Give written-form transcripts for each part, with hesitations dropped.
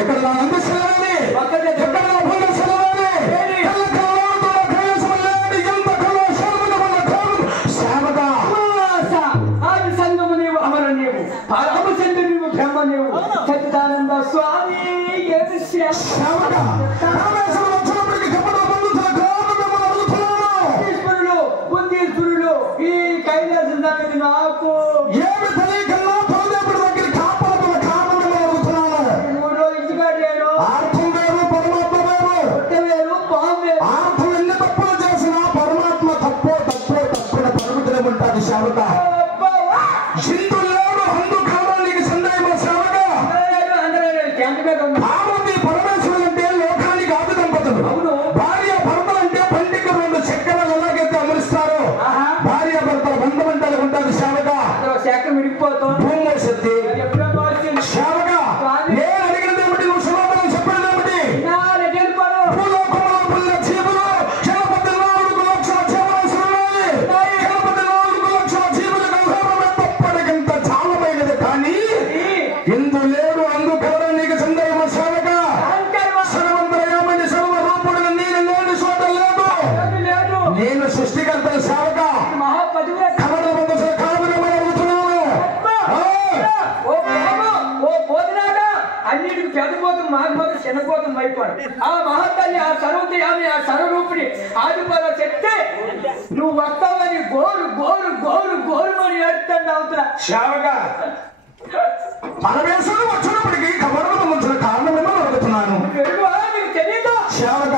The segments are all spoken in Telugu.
ఇక్కడ నా నంది సెలవని ఎక్కడ నా భూమి సెలవని ఆది సంగము నీవు అమర నీవు పరమచంద్ర నీవు బ్రహ్మ నీవు సచ్చిదానంద స్వామి బుద్ధీశ్వరులు ఈ కైలాసం దగ్గర నాకు ఏమి తెలియకన్నా పరదేవుడి దగ్గర కాపాడుతున్న కారణం అడుగుతున్నాను. 3 రోజులు ఇంటికాడాను. ఆర్థం వేరు పరమాత్మ వేరు. పొట్ట వేరు పాము వేరు. ఆర్థం ఎన్ని తప్పులు చేసినా పరమాత్మ తప్పిన పరుగుతూనే ఉంటుంది సేవక. సింధుల్లోను అందు కాలానికి సందేహం సేవక. పార్వతి పరమేశ్వరుడు అంటే లోకానికి ఆది దంపతులు. భార్య భర్తలంటే పండిక 2 చక్రాలు ఎలాగైతే అమరుస్తారో భార్య భర్తల బంధం అంటే ఉంటుంది సేవక. భూమి శక్తి సేవక. నేను అడిగినది ఏమిటి? నువ్వు సమాధానం చెప్పేది ఏమిటి? భూలోకంలో పుల్ల జీవులు 84 లక్షల జీవరాశులున్నాయి. 84 లక్షల జీవులకు ఆహారం తప్పటికింత చాలమైనది. కానీ ఇందు లేడు అందు కలడం నీకు సందేహం సేవక. సర్వంతరయామని సర్వరూపుడు నేను లేని చోట లేదు. నేను సృష్టికర్తల సేవక. కవడ బంధువుల కారణమని అడుగుతున్నాను. అన్నిటికి పెద్దపోతం మాకపోతం చిన్నపోతం అయిపోడు. ఆ మహత్తల్ని ఆ సర్వతయామి ఆ సర్వరూపిణి ఆదిపద చెప్తే నువ్వు వస్తావని గోరు గోరు గోరు గోరుమని ఏడుతాను అవుతున్నా సేవక. పరమేశ్వరుడు వచ్చినప్పటికీ కవడ బంధువుల కారణమేమో అడుగుతున్నాను. నీకు తెలియదు సేవక.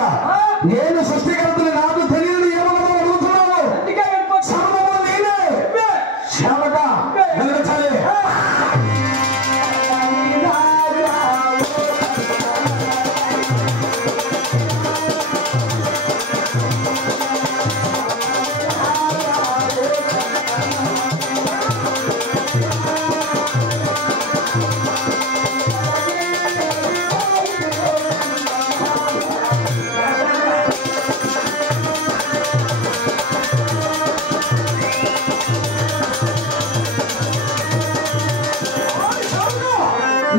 నేను సృష్టికర్తని నాకు తెలియదు ఏమన్నా అడుగుతున్నాను. అందుకే వెళ్ళిపోతా సర్వము నేనే సేవక. నిలబడాలి.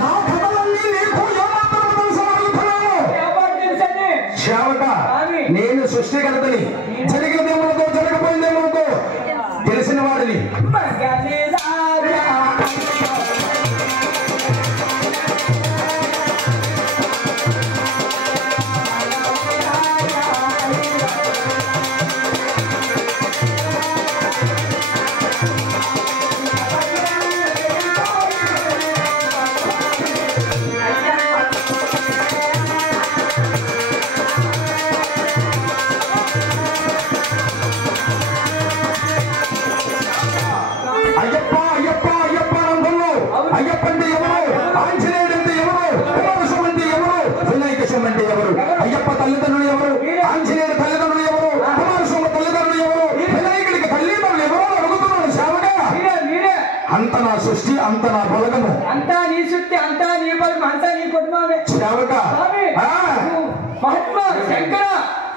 నా కథలన్నీ నీకు ఏమాత్రం తెలుసో అడుగుతున్నాను. సేవక. నేను సృష్టికర్తని. జరిగినదేమనుకో జరగపోయిందేమనుకో తెలిసిన వాడిని. అయ్యప్ప అయ్యప్ప అయ్యప్ప నందులు. అయ్యప్ప అంటే ఎవరు? ఆంజనేయుడు అంటే ఎవరు? కుమారస్వామి అంటే ఎవరు? వినాయక స్వామి అంటే ఎవరు? అయ్యప్ప తల్లిదండ్రులు ఎవరు? ఆంజనేయుడు తల్లిదండ్రులు ఎవరు? కుమారస్వామి తల్లిదండ్రులు ఎవరు? వినాయకుడికి తల్లిదండ్రులు ఎవరు అడుగుతున్నాను సేవక. అంత నా సృష్టి అంత నా బలగము. అంతా నీ శక్తి అంతా నీ బలం అంతా నీ కుటుంబమే సేవక. మహాత్మా శంకర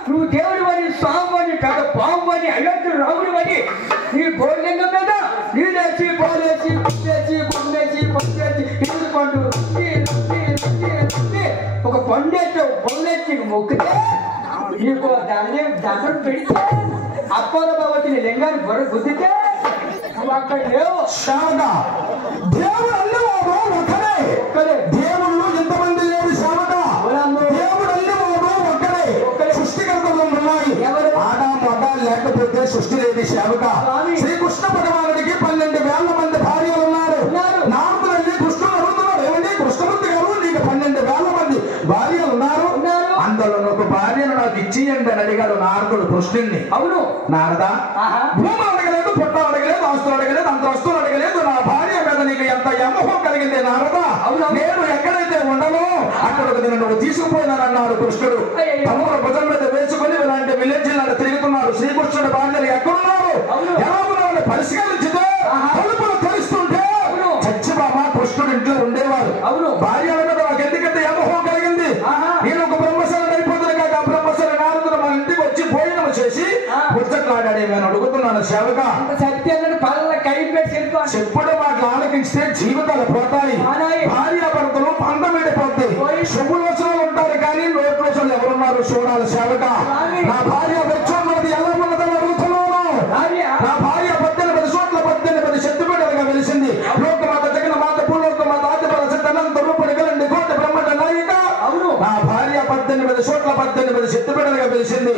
నువ్వు దేవుడు అని స్వామి అని పెద్ద పాము అని అయోధ్య రాముడు అని నీ గోలింగం మీద నీళ్ళేసి పోలేసి పుట్టేసి పొందేసి పొందేసి ఇల్లు పండు ఒక పండేసి పొందేసి మొక్కితే నీకు దాన్ని దండం పెడితే అప్పాల భగవతిని లింగాన్ని బొర గుద్దితే నువ్వు అక్కడ లేవు. సేవక. దేవుడు అన్నవాడు ఒక్కడే. దేవుళ్ళు ఎంతమంది లేరు సేవక. దేవుడు అన్నవాడు ఒక్కడే. సృష్టికర్తలు ఉన్నాయి. ఆడా మగ లేకపోతే సృష్టి లేని సేవక. శ్రీకృష్ణ భగవానుడికి 12,000 మంది భార్యలు ఉన్నారు. నారదుడు కృష్ణుడు అడుగుతున్నాడు. ఏమండి కృష్ణమూర్తి గారు నీకు 12,000 మంది భార్యలు ఉన్నారు. అందులో ఒక భార్యను నాకు ఇచ్చేయండి అని అడిగాడు నారదుడు కృష్ణుడిని. అవును నారదా భూమి అడగలేదు, పొట్ట అడగలేదు, ఆస్తులు అడగలేదు, అంత వస్తువులు అడగలేదు. నా భార్య మీద నీకు ఎంత యమోహం కలిగింది నారదా. నేను ఎక్కడైతే ఉండనో అక్కడికి నేను నువ్వు తీసుకుపోయినానన్నాడు కృష్ణుడు. తమ్ముడు భుజం మీద వేసుకుని ఇలాంటి విలేజ్ లాంటి తిరుగుతున్నాడు. శ్రీకృష్ణుడు భార్యలు ఎక్కడున్నారు ఎలా ఉన్నారని పరిష్కరించితే తలుపులు తెలుస్తుంటే చచ్చి బాబా కృష్ణుడు ఇంట్లో ఉండేవారు. భార్యల మీద నాకు ఎందుకంటే యమోహం కలిగింది. నేను ఒక బ్రహ్మశాల అయిపోతుంది కాక బ్రహ్మశాల నారదుడు మన ఇంటికి వచ్చి భోజనం చేసి ముచ్చట్లాడాడే నేను అడుగుతున్నాను సేవక. సత్యాన్ని పళ్ళ కై పెట్టి చెప్పుడు మాటలు ఆలకిస్తే జీవితాలు పోతాయి. భార్యాభర్తలు పందం వెళ్ళిపోతాయి. శుభలోచనలు ఉంటారు కానీ లోట్లోచనలు ఎవరున్నారు చూడాలి సేవక. నా భార్య వెచ్చన్నది ఎలా ఉన్నదని అడుగుతున్నాను. నా భార్య 18 చోట్ల 18 శక్తిపీఠలుగా వెలిసింది. లోకమాత జగన్మాత భూలోకమాత ఆదిపల సిద్ధనంత రూపుడి గలండి కోటి బ్రహ్మణ నాయిక. నా భార్య 18 చోట్ల 18 శక్తిపీఠలుగా వెలిసింది.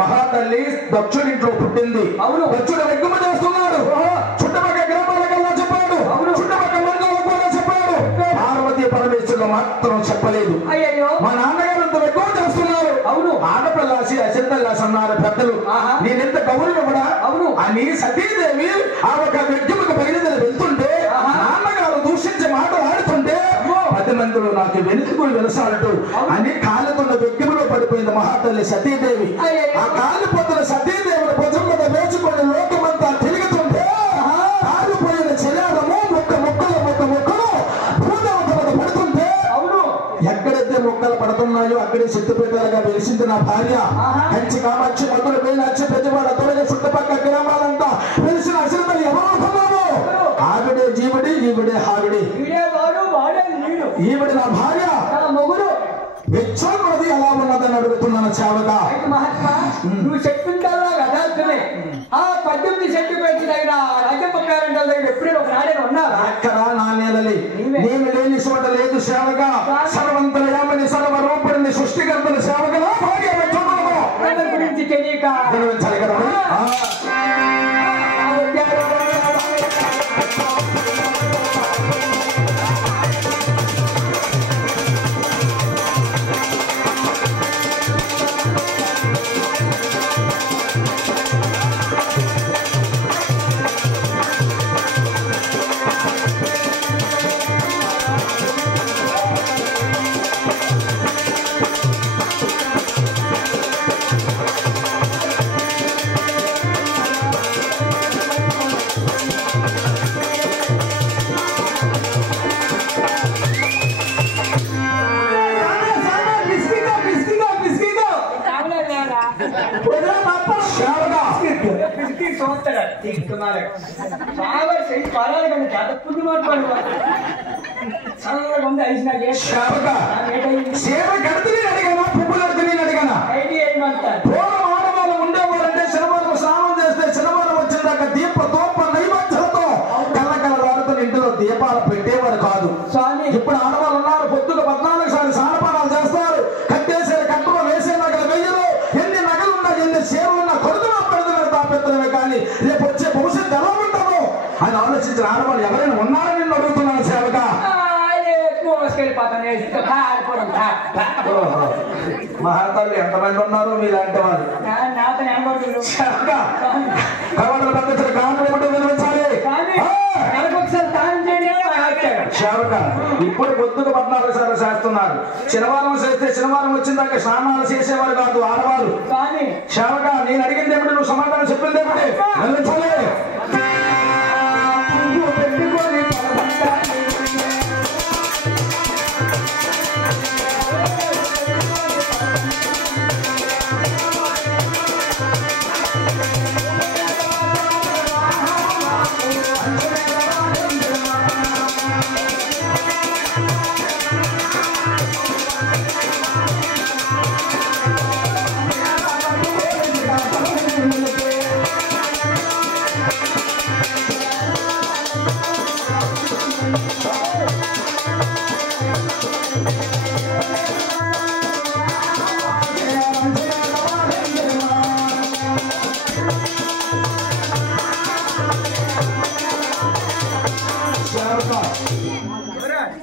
మహాతల్లి దక్షుడింట్లో పుట్టింది. దక్షుడు వెగ్గుమ చేస్తున్నాడు. చుట్టుపక్కల గ్రామాలకల్లా చెప్పాడు, చుట్టుపక్కల మండలాలకు కూడా చెప్పాడు. పార్వతీ పరమేశ్వరులు మాత్రం చెప్పలేదు. మా నాన్నగారు అంత ఎక్కువ చేస్తున్నారు. ఆడపిల్లాసి అచింతల్లాసి అన్నారు పెద్దలు. నేనెంత గౌరవం కూడా అని సతీదేవి ఆ ఒక వ్యక్తికి బయలుదేరి వెళ్తుంటే నాన్నగారు దూషించే మాట ఆడుతుంటే 10 మందిలో నాకు వెనుకలు వెలసాలటు అని కాలుతున్న వ్యక్తిలో పడిపోయింది మహాతల్లి సతీదేవి. ఆ కాలిపోతున్న సతీదేవుడు భుజం మీద వేసుకొని లోకమంతా తిరుగుతుంటే కాలిపోయిన చెలారము ముక్కలు భూదేవత పడుతుంటే ఎక్కడైతే మొక్కలు పడుతున్నాయో అక్కడే శక్తిపీఠాలుగా వెలిసింది నా భార్య. కంచి కామాక్షి మధుర మీనాక్షి పెద్దవాడ తొలగ చుట్టుపక్కల గ్రామాలంతా వెలిసిన అసలు ఎవరున్నాము. ఆవిడే జీవుడి ఈవిడే హావిడి. ఈవిడ నా భార్య వెచ్చన్నది ఎలా ఉన్నదని అడుగుతున్నాను సేవగా. నువ్వు చెప్తుంటారా కదా ఆ 18 చెట్టు పెట్టి దగ్గర రాజపక్కారంట దగ్గర ఎప్పుడైనా ఒక నాడైనా ఉన్నారా? అక్కడ నా నేలలి నేను లేని చోట లేదు సేవగా. సర్వంతర యామని సర్వరూపుడిని సృష్టికర్తని సేవగా భార్య వెచ్చన్నము గురించి తెలియక సేవ గడితే అడిగానా పువ్వులు అడిగానా ఆడవాళ్ళు ఉండేవారంటే శనివారం స్నానం చేస్తే శనివారం వచ్చిందాక దీప తోప నైవేద్యాలతో కళ్ళకళ్ళ ఇంటిలో దీపాలు పెట్టేవారు కాదు. ఇప్పుడు ఆడవాళ్ళు ఉన్నారు. పొద్దుగా 14 సార్లు స్నానపానాలు చేస్తారు. కట్టేసే కట్టులో వేసే నగలు వెయ్యలు ఎన్ని నగలున్నా ఎన్ని సేవలున్నా కొడుతున్నా పెడుతున్నారు తాపెత్తడమే కానీ రేపు వచ్చే భవిష్యత్తు ఎలా ఉంటామో అని ఆలోచించిన ఆడవాళ్ళు ఎవరైనా ఉన్నారని నిన్ను అడుగుతున్నాను సేవగా. మహాతల్లి ఎంతమంది ఉన్నారు మీలాంటి వాళ్ళు? ఇప్పుడు పొద్దుకు 14 సార్లు చేస్తున్నారు. శనివారం చేస్తే శనివారం వచ్చిందాక స్నానాలు చేసేవారు కాదు ఆడవాళ్ళు. సేవక నేను అడిగింది ఏమిటి, నువ్వు సమాధానం చెప్పింది ఏమిటి?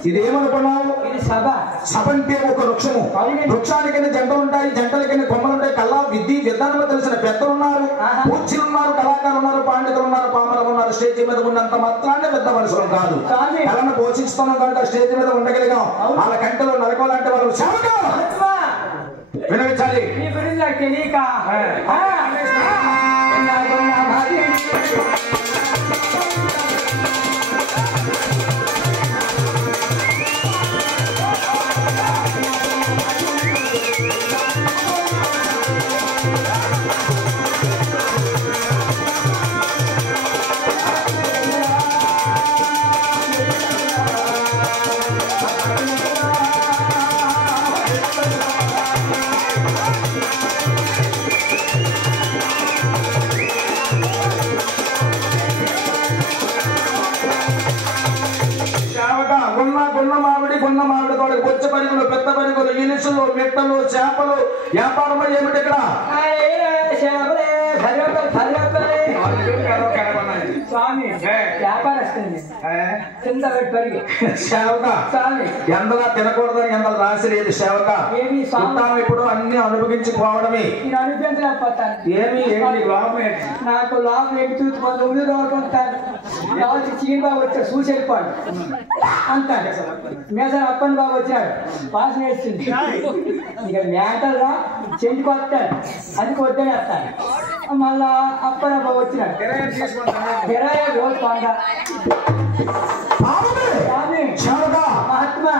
ఇదేమనుకున్నావు? ఇది సభ. సభ అంటే ఒక వృక్షము. వృక్షానికైనా జంటలు ఉంటాయి, జంటలకైనా కొమ్మలు ఉంటాయి. కల్లా విద్య విధానం తెలిసిన పెద్దలు ఉన్నారు, పూజ్యులు ఉన్నారు, కళాకారులు ఉన్నారు, పండితులు ఉన్నారు, పామరులు ఉన్నారు. స్టేజ్ మీద ఉన్నంత మాత్రాన్ని పెద్ద మనుషులు కాదు. కళను పోషిస్తున్నాం కనుక స్టేజ్ మీద ఉండగలిగాం. వాళ్ళ కంటలో నరకాలంటే వాళ్ళు సేవగా వినవించాలి. నీ గురించి నాకు తెలియక దినుసులు మిట్టలు చేపలు వ్యాపారం ఏమిటి ఇక్కడ స్వామి వ్యాపారస్తుంది కింద పెట్టి సేవక ఎందలా తినకూడదని ఎందలు రాసి లేదు సేవక ఇప్పుడు అన్ని అనుభవించుకోవడమే ఏమి నాకు లాభం ఏంటి చూసుకొని ఊరుకుంటాను రావచ్చు చీన్ బాబు వచ్చా చూసి వెళ్ళిపోయాడు అంటాడు మేసారి అప్పని బాబు వచ్చాడు వాసన వేస్తుంది ఇక మేటల్లా చెందుకు వస్తాడు అది వద్దని వస్తాడు మళ్ళా అప్పన బాబు వచ్చినాడు కిరాయ రోజు పండ మహాత్మా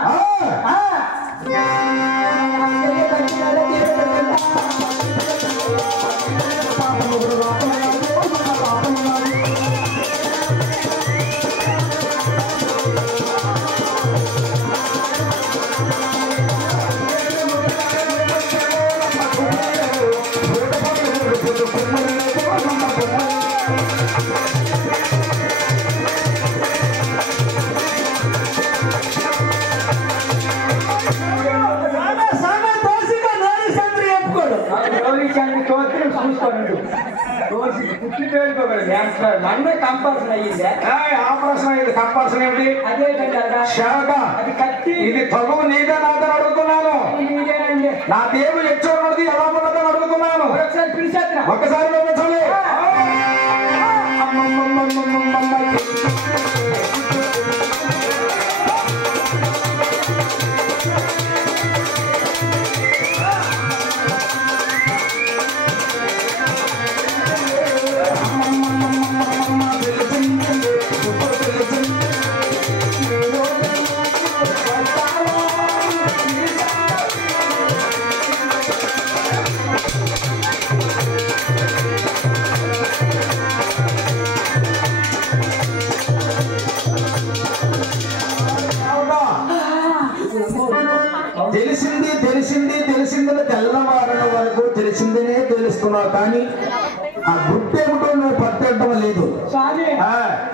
నన్ను కంపల్సరీ అయ్యిందే ఆపరేషన్ అయింది కంపల్సరీ ఏమిటి అదే అది కత్తి ఇది తగువు నీదే నాదని అడుగుతున్నాను నా దేవుడు ఎచ్చోన్నది ఎలా ఉన్నదని అడుగుతున్నాను ఒకసారి పిలిచేస్తున్నా ఒక్కసారి పంపించాలి తెలిసిందని తెల్లవారణ వరకు తెలిసిందనే తెలుస్తున్నావు కానీ ఆ గుట్టేమిటో నువ్వు పట్టడం లేదు స్వామి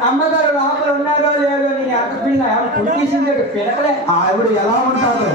అమ్మగారు లోపల ఉన్నారో లేదో నేను అక్కడ పిల్ల పుట్టిసిందే పిల్లలే ఆవిడ ఎలా ఉంటారు